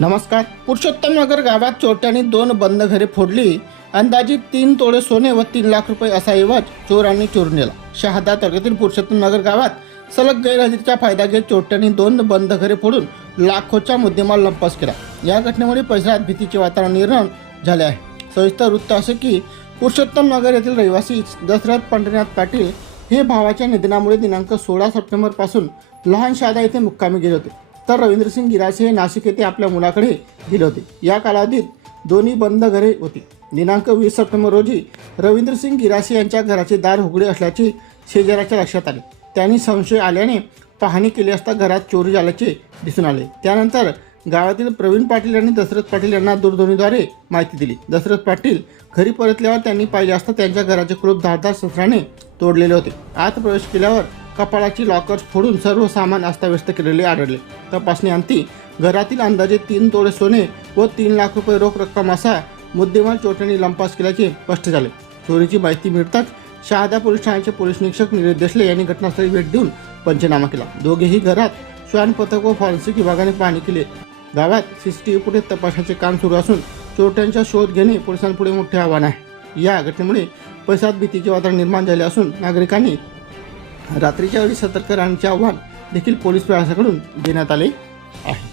नमस्कार. पुरुषोत्तम नगर गावात चोरट्यांनी दोन बंद घरे फोडली. अंदाजित तीन तोळे सोने व तीन लाख रुपये असा एवज चोरांनी चोरून नेला. शहादा तालुक्यातील पुरुषोत्तम नगर गावात सलग गैरहजेरीचा फायदा घेत चोरट्यांनी दोन बंद घरे फोडून लाखोचा मुद्देमाल लंपास केला. या घटनेमुळे परिसरात भीतीचे वातावरण निर्माण झाले आहे. सविस्तर वृत्त असे की पुरुषोत्तम नगर येथील रहिवासी दशरथ पंढरीनाथ पाटील हे भावाच्या निधनामुळे दिनांक सोळा सप्टेंबरपासून लहान शहादा येथे मुक्कामी गेले होते. तर रवींद्रसिंग गिरासे हे नाशिक येथे आपल्या मुलाकडे गेले होते. या कालावधीत दोन्ही बंद घरे होती. दिनांक वीस सप्टेंबर रोजी रवींद्रसिंग गिरासे यांच्या घराचे दार उघडे असल्याचे शेजाऱ्याच्या लक्षात आले. त्यांनी संशय आल्याने पाहणी केली असता घरात चोरी झाल्याचे दिसून आले. त्यानंतर गावातील प्रवीण पाटील यांनी दशरथ पाटील यांना दूरध्वनीद्वारे माहिती दिली. दशरथ पाटील घरी परतल्यावर त्यांनी पाहिले असता त्यांच्या घराचे कुलूप धारदार शस्त्राने तोडलेले होते. आत प्रवेश केल्यावर कपाळाची लॉकर्स फोडून सर्व सामान अस्ताव्यस्त केलेले आढळले. तपासणी अंती घरातील अंदाजे तीन तोडे सोने व तीन लाख रुपये रोख रक्कम असा मुद्देमाल चोरट्यांनी लंपास केल्याचे स्पष्ट झाले. चोरीची माहिती मिळताच शहादा पोलीस ठाण्याचे पोलीस निरीक्षक निलेश देशले यांनी घटनास्थळी भेट देऊन पंचनामा केला. दोघेही घरात श्वान पथक व फॉरेन्सिक विभागाने पाहणी केली. गावात सीसीटीव्ही फुटेज तपासण्याचे काम सुरू असून चोरट्यांचा शोध घेणे पोलिसांपुढे मोठे आव्हान आहे. या घटनेमुळे परिसरात भीतीचे वातावरण निर्माण झाले असून नागरिकांनी रात्रीच्या वेळी सतर्क राहण्याचे आव्हान देखील पोलीस प्रशासनाकडून देण्यात आले आहे.